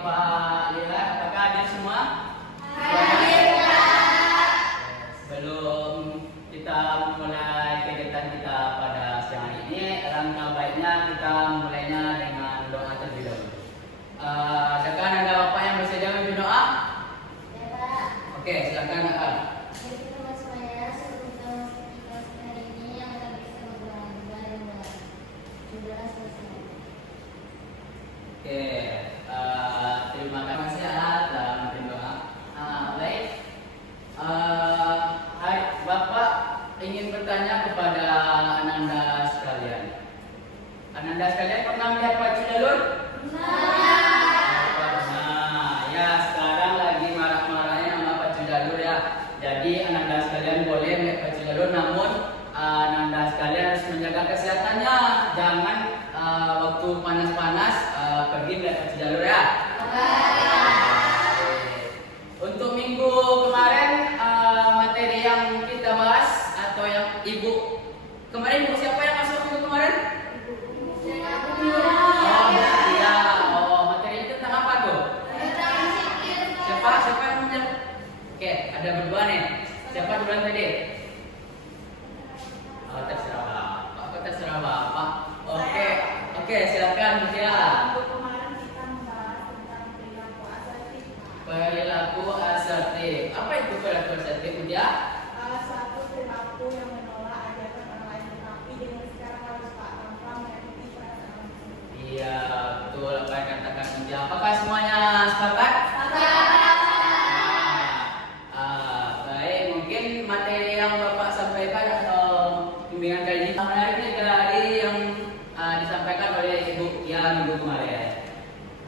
Bapak lihat, apakah hadir semua? Hadir, Pak. Sebelum kita mulai kegiatan kita pada siang hari ini, alangkah baiknya kita mulainya dengan doa terlebih dahulu. Silakan ada Bapak yang bersedia memimpin doa? Ya, Pak. Oke, silakan Kak. Mari kita semuanya sebelum kita masuk ke kelas hari ini yang akan kita berdoa. Sudah selesai. Oke, terima kasih dalam memimpin doa. Baik, hai Bapak ingin bertanya kepada Ananda sekalian. Ananda sekalian pernah melihat pacu jalur? Nah, ya sekarang lagi marak-maraknya nama pacu jalur ya. Jadi Ananda sekalian boleh melihat pacu jalur, namun Ananda sekalian harus menjaga kesehatannya. Jangan waktu panas-panas pergi melihat pacu jalur ya. Untuk minggu kemarin materi yang kita bahas atau yang ibu kemarin ibu siapa yang masuk minggu kemarin? Materinya tentang apa tuh? Siapa yang punya? Oke, ada berdua nih. Siapa duluan tadi? Terserah Bapak. Terserah Bapak. Oke, silakan Mutia. Kemarin kita membahas tentang perilaku asertif. Perilaku asertif. Apa itu perilaku asertif, Mutia? Suatu perilaku yang menolak ajakan orang lain tetapi dengan secara harus tanpa menyakiti perasaan manusia. Iya, betul apa yang katakan Mutia. Apakah semuanya sepakat? Baik, mungkin materi yang Bapak sampaikan atau bimbingan kali ini menariknya dari yang disampaikan oleh Ibu Kia minggu kemarin.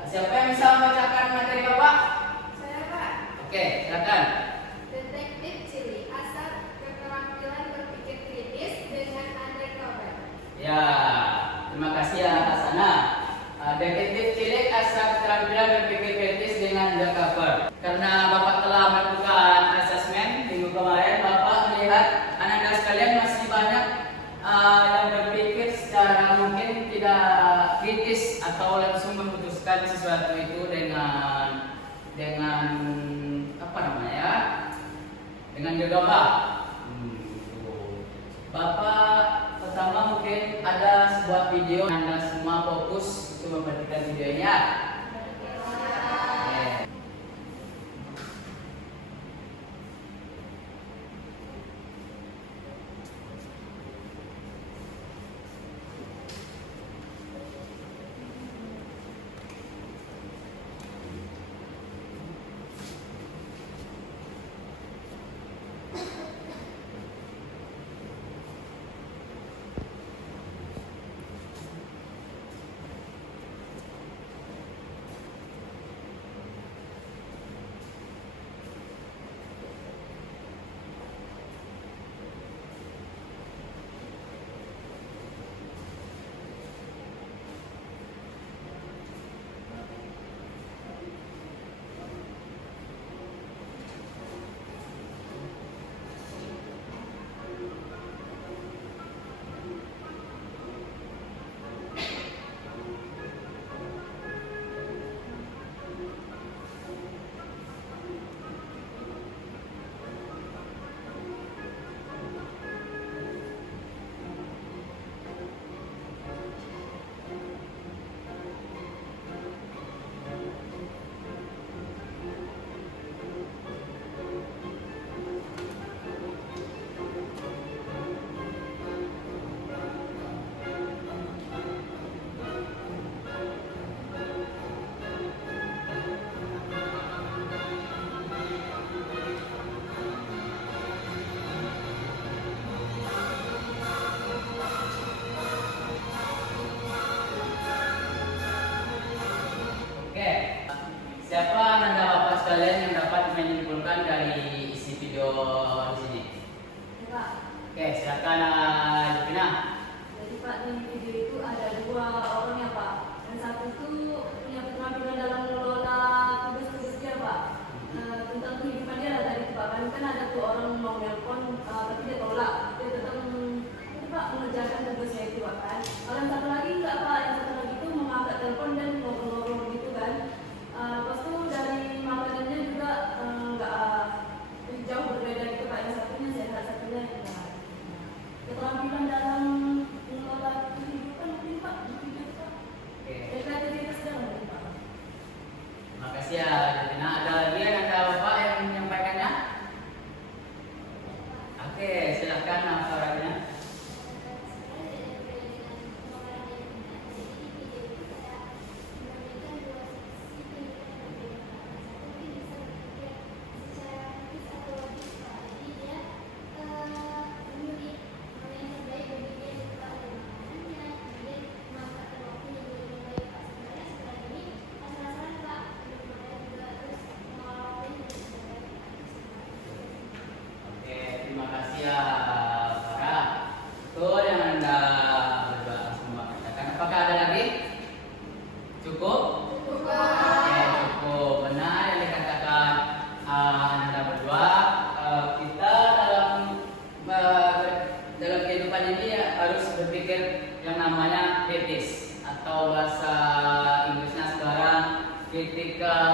Siapa yang bisa membacakan materi Bapak? Saya, Pak. Oke, silakan. Detektif cilik asal keterampilan berpikir kritis dengan undercover. Ya, terima kasih ya Hasana. Detektif cilik asal keterampilan berpikir kritis dengan undercover. Karena Bapak telah melakukan asesmen minggu kemarin, Bapak melihat anak-anak sekalian masih banyak yang berpikir secara mungkin tidak kritis atau langsung memutuskan sesuatu itu dengan apa namanya? Dengan gegabah. Bapak pertama mungkin ada sebuah video, Anda semua fokus untuk memperhatikan videonya. Siapa Anda Bapak sekalian yang dapat menyimpulkan dari isi video di sini? Pak. Oke, silakan Jepina. Jadi Pak, di video itu ada dua orang ya Pak. Yang satu itu punya keterampilan dalam mengelola tugas-tugas dia Pak. Tentang kehidupan dia lah tadi Pak. Kan ada tuh orang mau nelpon tapi dia tolak. Dia tetap Pak mengerjakan tugasnya itu Pak kan. Kalau yang satu lagi enggak Pak. Yang satu lagi itu mengangkat telepon dan ngobrol-ngobrol gitu kan. kasih ya Jovina. Ada lagi yang ada Bapak yang menyampaikannya? Oke, silakan suaranya. Oke, terima kasih ya Farah. Betul yang Anda berdua semua katakan. Apakah ada lagi? Cukup? Oke, cukup. Benar yang dikatakan Anda berdua. Kita dalam kehidupan ini ya, harus berpikir yang namanya kritis atau bahasa Inggrisnya sekarang critical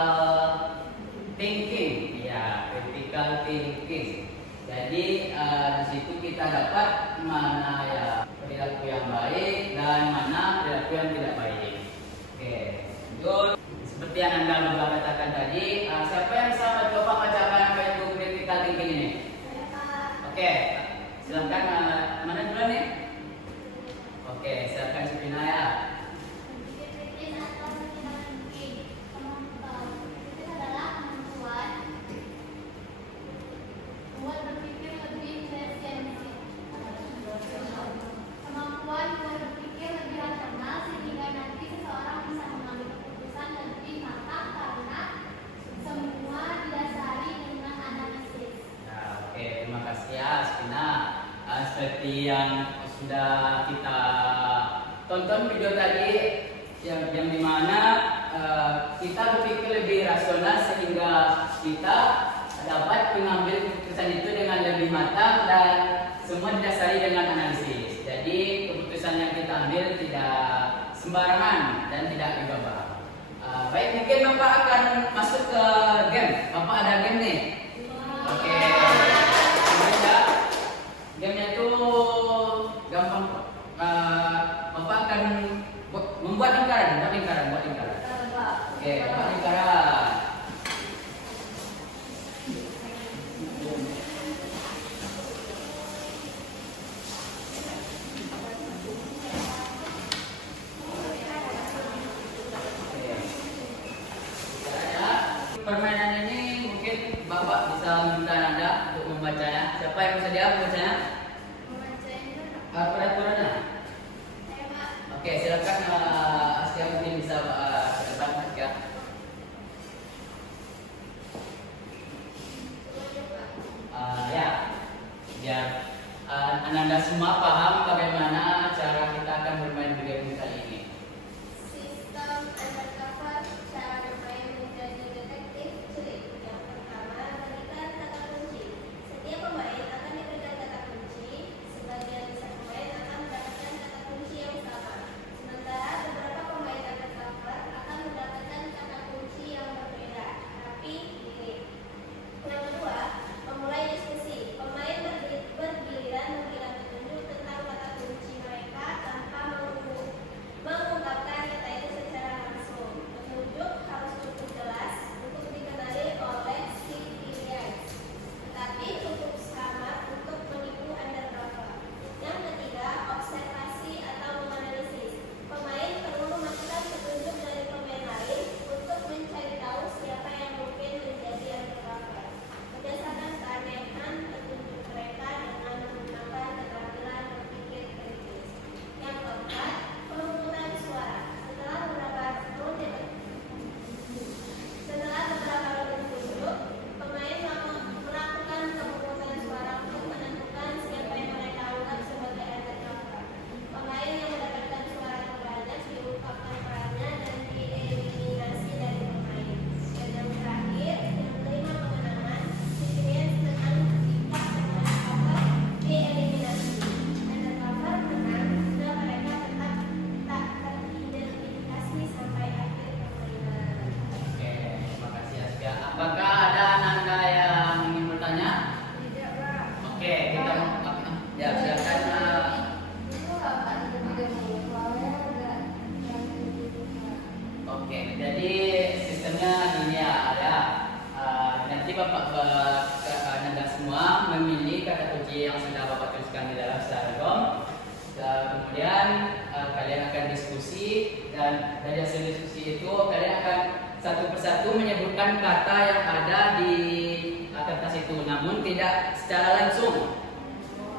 thinking. Ya, critical thinking. Jadi di situ kita dapat mana ya perilaku yang baik dan mana perilaku yang tidak baik. Oke, betul. Seperti yang Anda berdua katakan tadi, siapa yang bisa mencoba bacakan apa itu critical thinking ini? Oke, silakan mana dulu nih? Oke, silakan Supina ya. Kemampuan berpikir lebih rasional sehingga nanti seseorang bisa mengambil keputusan lebih matang karena semua didasari dengan analisis. Nah, oke, terima kasih ya Supina. Seperti yang sudah kita tonton video tadi, yang dimana kita berpikir lebih rasional sehingga kita dapat mengambil keputusan itu dengan lebih matang dan semua didasari dengan analisis. Jadi keputusan yang kita ambil tidak sembarangan dan tidak gegabah. Baik, mungkin Bapak akan masuk ke game. Bapak ada game nih. Oke. Ya. Gamenya itu gampang. Bapak akan membuat lingkaran, buat lingkaran. Oke, buat lingkaran. Permainan ini mungkin Bapak bisa minta Anda untuk membacanya. Siapa yang bersedia membacanya? Peraturannya. Oke, silakan Askia mungkin bisa ke depan Askia. Ya, biar Anda semua paham bagaimana cara kita akan bermain game kali ini. Sistem undercover cara bermain menjadi detektif cilik. Yang pertama, berikan kata kunci. Setiap pemain akan diberikan kata kunci. Sebagian besar pemain akan mendapatkan kata kunci yang sama. Sementara beberapa pemain undercover akan mendapatkan kata kunci yang berbeda, tapi mirip. Yang kedua, memulai diskusi. Pemain bergiliran memberikan petunjuk tentang kata kunci mereka tanpa mengungkapkan kata itu secara langsung. Petunjuk harus cukup jelas untuk dikenali oleh si pilihan, tetapi cukup samar untuk menipu undercover. Yang ketiga, observasi atau menganalisis. Pemain perlu memasukkan petunjuk dari pemain lain untuk mencari tahu siapa yang mungkin menjadi undercover. Berdasarkan keanehan petunjuk mereka dengan menggunakan keterampilan berpikir kritis. Yang keempat, pemungutan suara. Setelah beberapa ronde petunjuk, pemain melakukan pemungutan suara untuk menentukan siapa yang mereka anggap sebagai undercover. Pemain yang mendapatkan suara terbanyak diungkapkan perannya dan dieliminasi dari pemain. Dan yang terakhir, yang menerima kemenangan, dipilih menang jika undercover dieliminasi. Undercover menang jika mereka tetap tak teridentifikasi sampai akhir permainan. Oke, terima kasih Askia. Apakah ada Anda yang ingin bertanya? Oke, kita ya silakan. Oke, jadi sistemnya gini ya. Bapak Anda semua memilih kata kunci yang sudah Bapak tuliskan di dalam Instagram. Kemudian kalian akan diskusi, dan dari hasil diskusi itu kalian akan satu persatu menyebutkan kata yang ada di kertas itu, namun tidak secara langsung.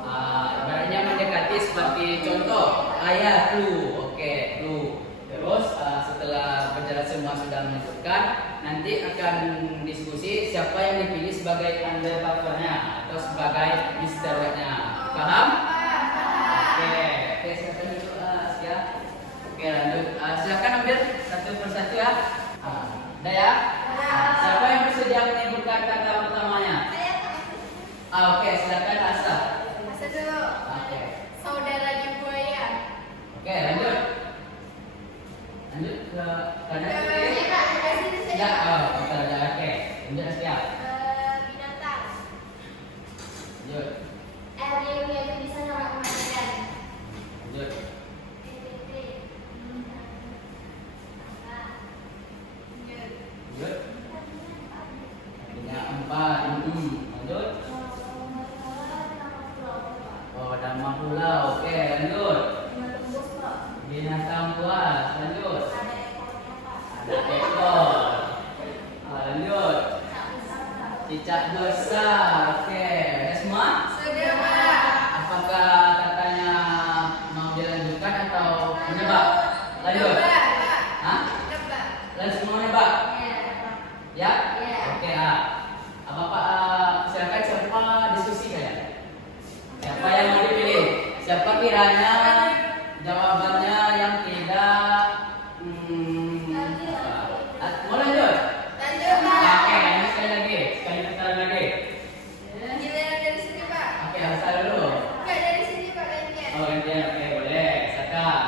Ibaratnya mendekati seperti contoh ayah clue, oke, clue. Terus setelah berjalan semua sudah menyebutkan, nanti akan diskusi siapa yang dipilih sebagai undercovernya atau sebagai misteri-nya. Paham? Oke, silakan dulu ya. Oke, lanjut. Silakan ambil satu persatu ya. Udah ya? Siapa yang bersedia menyebutkan kata pertamanya? Oke, silakan Asa. Oke. Saudara di buaya. Oke, lanjut. Lanjut ke kanan kiri. Ya, bentar ya. Oke. Lanjut siap. Binatang. Lanjut. Yang bisa nolak kematian. Lanjut. Lanjut. Artinya 4. Lanjut. Oh, nama pulau. Oke, lanjut. Binatang buas. Lanjut. Ada ekor. Lanjut. Cicak besar. Oke, ada semua? Apakah katanya mau dilanjutkan atau menebak? Lanjut. Hah? Lanjut semua menebak? Ya? Oke, Bapak silakan siapa diskusi kalian? Siapa yang mau dipilih? Siapa kiranya jawabannya yang tidak mau lanjut? Oke, ini sekali lagi, sekali putaran lagi. Oke, asal dulu. Oh, gantian. Oke, boleh. Silakan.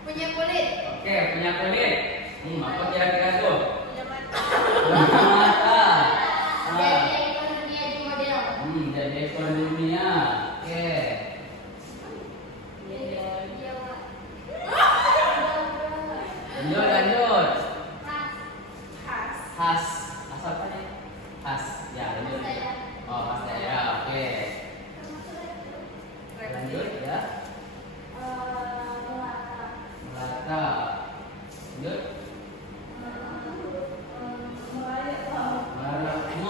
Punya kulit. Oke, punya kulit. Apa kira-kira tuh? Mata. Jadi ekor dunia di model. Jadi ekor dunia. Oke. Lanjut. Khas. Khas apa nih? Khas. Ya, lanjut. Oh, khas daerah. Oke. Lanjut ya. Melata. Lanjut.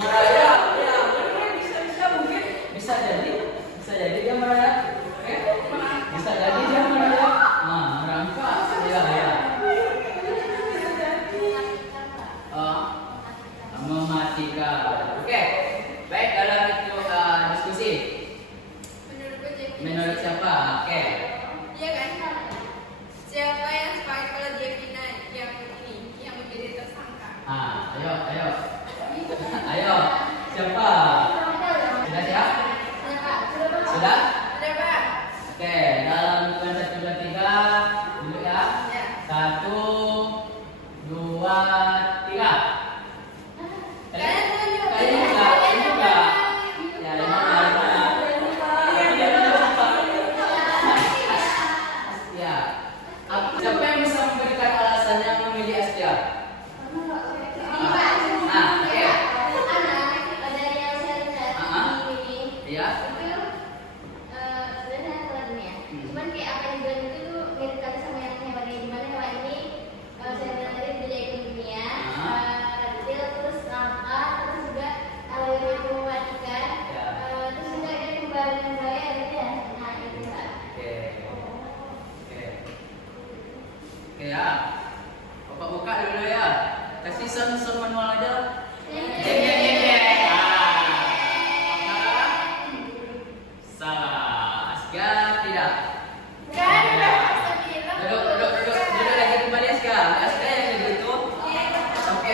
Merayap. Ya, mungkin bisa mungkin bisa jadi dia merayap. Oke. Bisa jadi dia merayap. Merangkak. Ya. Mematikan. Oke. Baik, dalam itu diskusi. Menurut siapa? Oke. Iya kan? Siapa yang sepakat kalau Devina yang ini yang menjadi tersangka? Ayo. Ayo. Siapa? Sudah siap? Sudah? Ada Pak? Oke, dalam hitungan 1, 2, 3 dulu ya. 1, 2, 3. Kalian tunjuk. Kalian enggak. Ya, ini mana? Ya. Siapa yang bisa memberikan alasannya memilih Astia? Oke. Dari yang saya lihat di ini. Ya. Sebenarnya aku lagi nih ya. Cuman kayak apa yang bilang itu tuh mirip kali sama yang hewan ini. Dimana hewan ini saya bilang tadi menjadi ikon dunia, reptil, terus langka, terus juga alur yang mematikan, terus juga ada kembali gitu ya. Nah itu Pak. Oke. Oke ya. Bapak buka dulu ya. Kasih sound manual aja. Salah. Asga tidak. Duduk lagi kembali Asga. Asga yang begitu. Oke.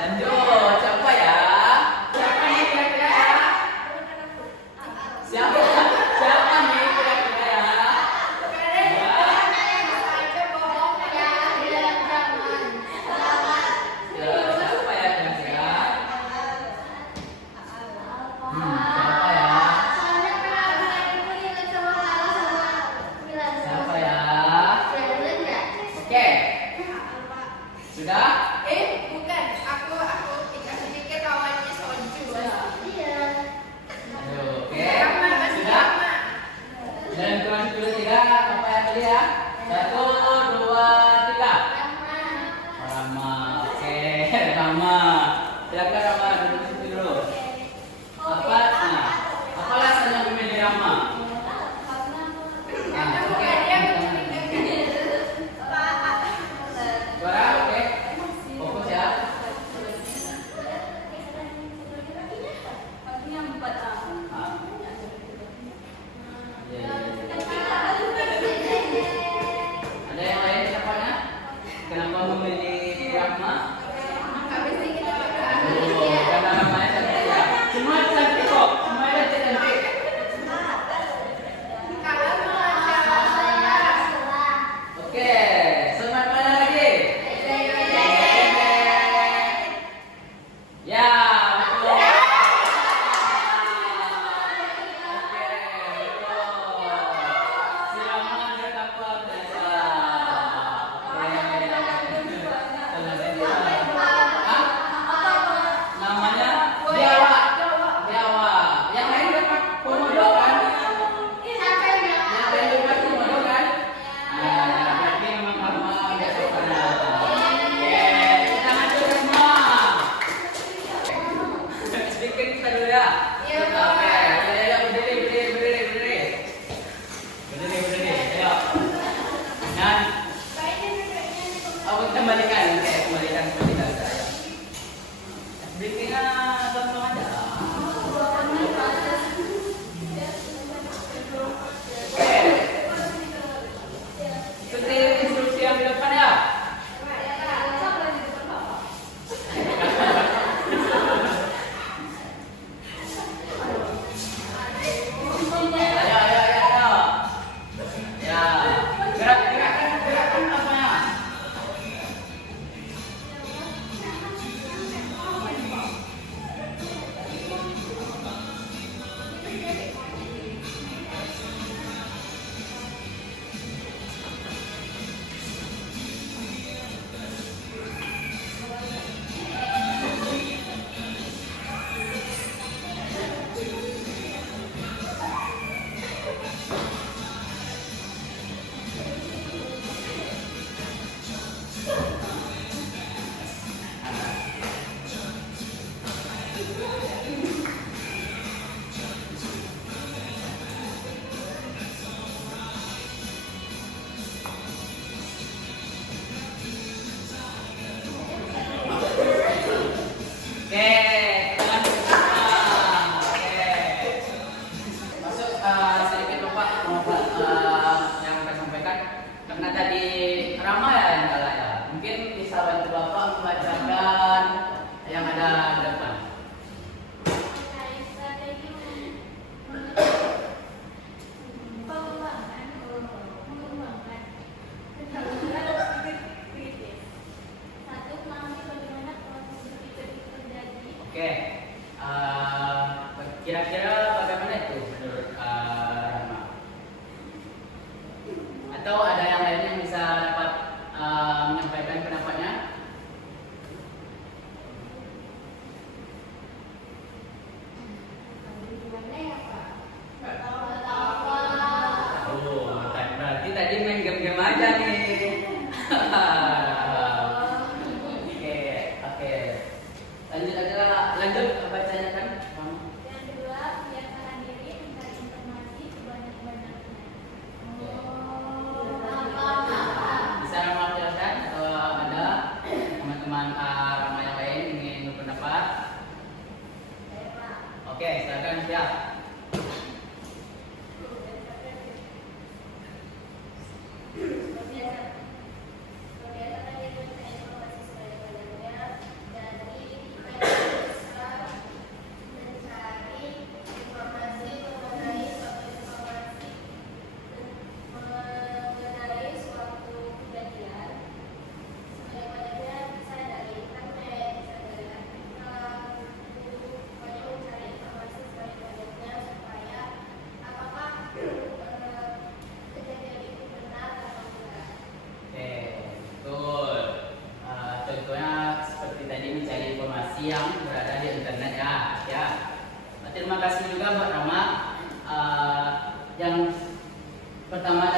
Lanjut. Siapa ya? Siapa nih kira-kira? Siapa nih kira-kira ya? Siapa ya kira-kira? Bapak yang beli ya. 1, 2, 3. Rama. Rama. Oke, Rama. Silakan Rama duduk di situ dulu. Apa? Nah, apa alasannya memilih Rama? Nah, oke. Suara oke. Fokus ya. Artinya 4A. Nah. Iya, iya. Ada yang lain siapanya?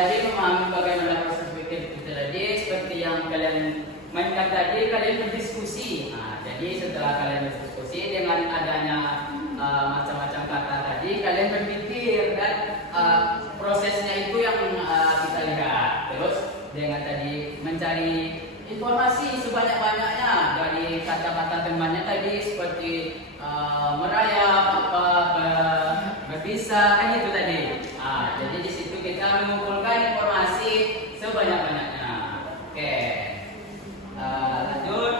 tadi memahami bagaimana proses pikir kita tadi, seperti yang kalian mainkan tadi, kalian berdiskusi. Nah, jadi setelah kalian berdiskusi dengan adanya macam-macam kata tadi, kalian berpikir dan prosesnya itu yang kita lihat. Terus dengan tadi mencari informasi sebanyak-banyaknya dari kata-kata temannya tadi, seperti merayap, berpisah, kan itu tadi. Jadi di situ kita mengumpulkan informasi sebanyak-banyaknya. Oke, lanjut.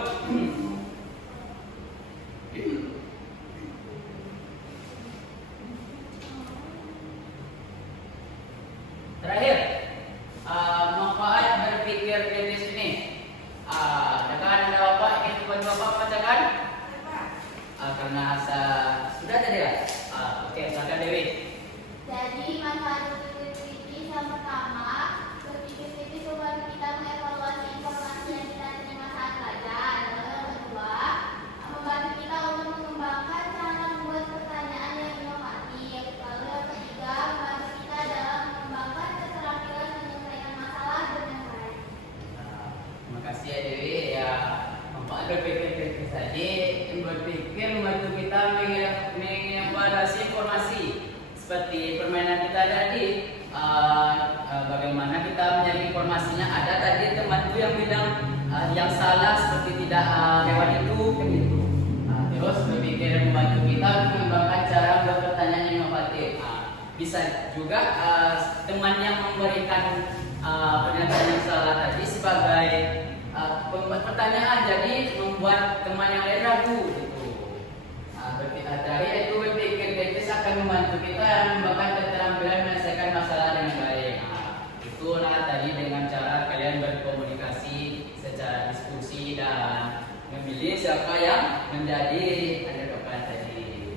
Terakhir, manfaat berpikir kritis ini. Adakah Anda Bapak ingin membantu Bapak membacakan? Karena sudah tadi lah. Oke, silakan Dewi. Jadi manfaat berpikir kritis yang pertama, berpikir kritis membantu kita mengevaluasi informasi yang kita terima saat belajar. Lalu yang kedua, membantu kita untuk mengembangkan cara membuat pertanyaan yang inovatif. Lalu yang ketiga, membantu kita dalam mengembangkan keterampilan menyelesaikan masalah dengan baik. Terima kasih ya Dewi. Ya, manfaat berpikir kritis tadi, berpikir membantu kita mengevaluasi informasi. Seperti permainan kita tadi, bagaimana kita mencari informasinya. Ada tadi temanku yang bilang yang salah seperti tidak hewan itu, kan gitu. Terus berpikir membantu kita untuk mengembangkan cara membuat pertanyaan yang inovatif. Bisa juga teman yang memberikan pernyataan yang salah tadi sebagai pembuat pertanyaan, jadi membuat teman yang lain ragu. Terakhir itu berpikir kritis akan membantu kita mengembangkan keterampilan menyelesaikan masalah dengan baik. Itu tadi dengan cara kalian berkomunikasi secara diskusi dan memilih siapa yang menjadi undercover tadi.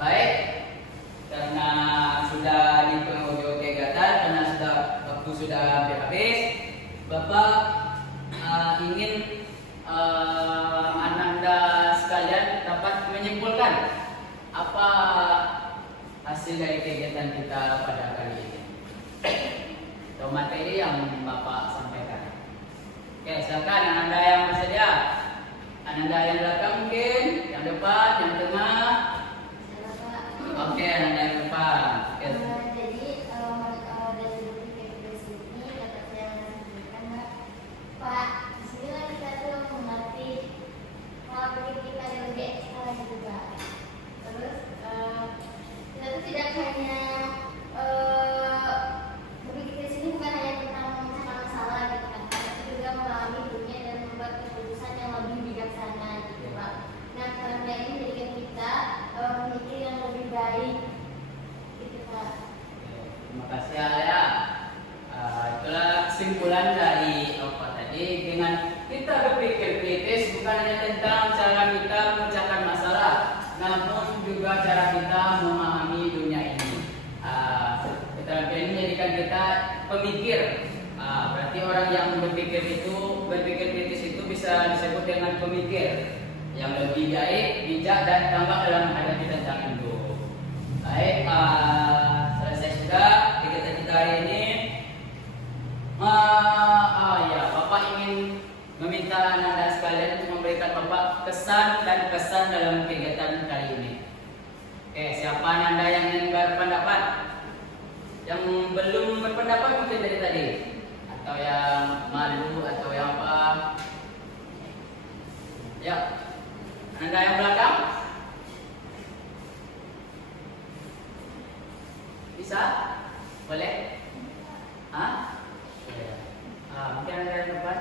Baik, karena sudah di penghujung kegiatan, karena waktu sudah habis, Bapak ingin Ananda sekalian dapat menyimpulkan apa hasil dari kegiatan kita pada kali ini atau materi yang Bapak sampaikan. Oke, silakan Ananda yang bersedia. Ananda yang belakang mungkin, yang depan, yang tengah. Oke, Ananda yang depan. Oke. Jadi dari berpikir kritis ini dapat saya sampaikan, Pak, di sini kita tuh mengerti pola pikir kita yang lebih ekstra juga. Terus kita tuh tidak hanya berpikir kritis ini bukan hanya tentang memecahkan masalah gitu kan, tapi juga memahami dunia dan membuat keputusan yang lebih bijaksana gitu Pak. Nah, karena ini menjadikan kita memikir yang lebih baik gitu Pak. Terima kasih Alia. Itulah kesimpulan dari apa tadi, dengan kita berpikir kritis bukan hanya tentang cara kita memecahkan masalah, namun juga cara kita memahami dunia ini. Keterampilan ini menjadikan kita pemikir. Berarti orang yang berpikir kritis itu bisa disebut dengan pemikir yang lebih baik, bijak dan tambah dalam menghadapi tantangan hidup. Baik, selesai sudah kegiatan kita hari ini. Bapak ingin meminta Anda sekalian untuk memberikan Bapak kesan dan pesan dalam kegiatan kali ini. Oke, siapa Anda yang ingin berpendapat? Yang belum berpendapat mungkin dari tadi, atau yang malu atau yang apa? Ya, Anda yang belakang bisa? Boleh? Mungkin Anda yang depan.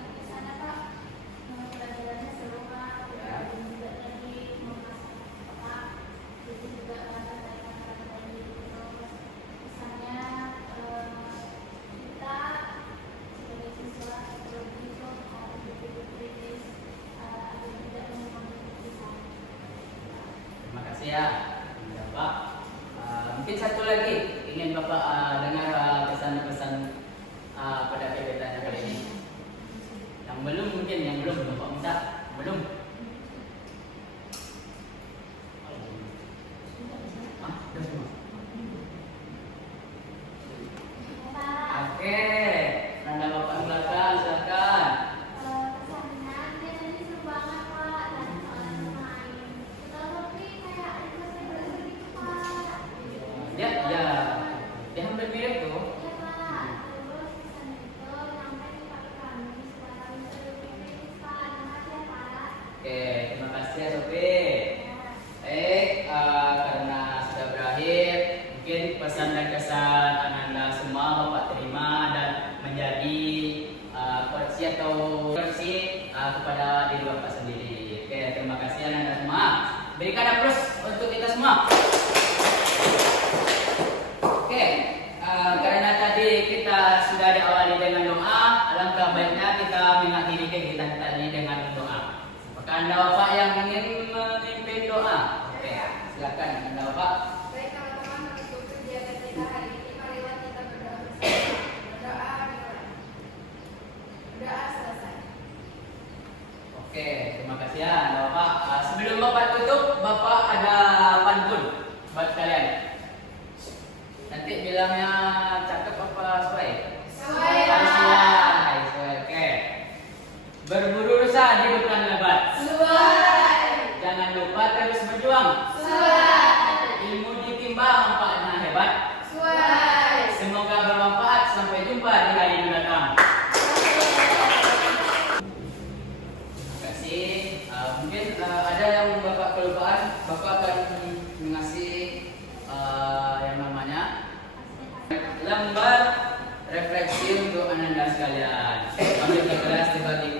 Di sana Pak, pelajarannya seru Pak, dan juga tadi mengasah Pak, jadi juga kata-kata tadi terus misalnya kita sebagai siswa lebih berpikir kritis agar tidak mengambil keputusan. Terima kasih ya, Bapak. Mungkin satu lagi ingin Bapak dengar pesan-pesan pada kegiatan kali ini. Yang belum Bapak minta belum. Sudah semua. Oke, Nanda Bapak belakang, silakan. Kesannya dia tadi seru banget Pak, dan soal main. Tapi kayak animasi bener gitu Pak. Ya, ya. Ya hampir mirip tuh. Iya Pak, terus kesan itu sampai di Pak kami sekarang seru gitu Pak. Makasih ya Pak. Oke, terima kasih ya Sophie. Baik, karena sudah berakhir, mungkin pesan dan kesan Ananda semua Bapak terima dan menjadi koreksi atau koreksi kepada diri Bapak sendiri. Oke, terima kasih Ananda semua. Berikan aplaus untuk kita semua. Oke, karena tadi kita sudah diawali dengan doa, alangkah baiknya kita mengakhiri kegiatan kita ini dengan doa. Apakah Anda Bapak yang ingin memimpin doa? Oke, silakan Anda Bapak. Baik teman-teman, untuk kegiatan kita hari ini, marilah kita berdoa bersama. Berdoa dimulai. Berdoa selesai. Oke, terima kasih ya Anda Bapak. Sebelum Bapak tutup, Bapak ada pantun buat kalian. Nanti bilangnya cakep apa sesuai? Sesuai. Sesuai. Sesuai. Oke. Berburu rusa di hutan lebat. Sesuai. Jangan lupa terus berjuang. Sesuai. Ilmu ditimbang manfaatnya hebat. Sesuai. Semoga bermanfaat. Sampai jumpa di hari mendatang. Terima kasih. Mungkin ada yang Bapak kelupaan. Bapak akan mengasih yang namanya lembar refleksi untuk Ananda sekalian. Ambil ke kelas dibagi